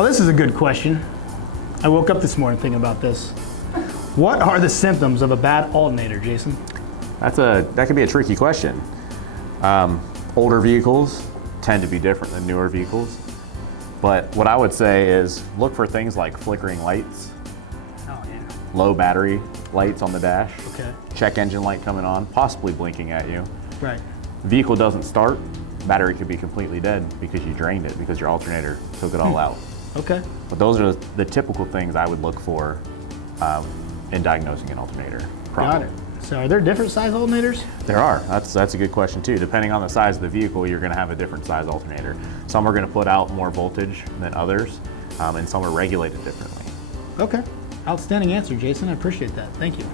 Oh, this is a good question. I woke up this morning thinking about this. What are the symptoms of a bad alternator, Jason? That could be a tricky question. Older vehicles tend to be different than newer vehicles. But what I would say is look for things like flickering lights, Oh, yeah. low battery lights on the dash, Okay. check engine light coming on, possibly blinking at you. Right. Vehicle doesn't start, battery could be completely dead because you drained it, because your alternator took it all out. Okay. But those are the typical things I would look for in diagnosing an alternator problem. Got it. So are there different size alternators? There are. That's a good question too. Depending on the size of the vehicle, you're going to have a different size alternator. Some are going to put out more voltage than others, and some are regulated differently. Okay. Outstanding answer, Jason. I appreciate that. Thank you.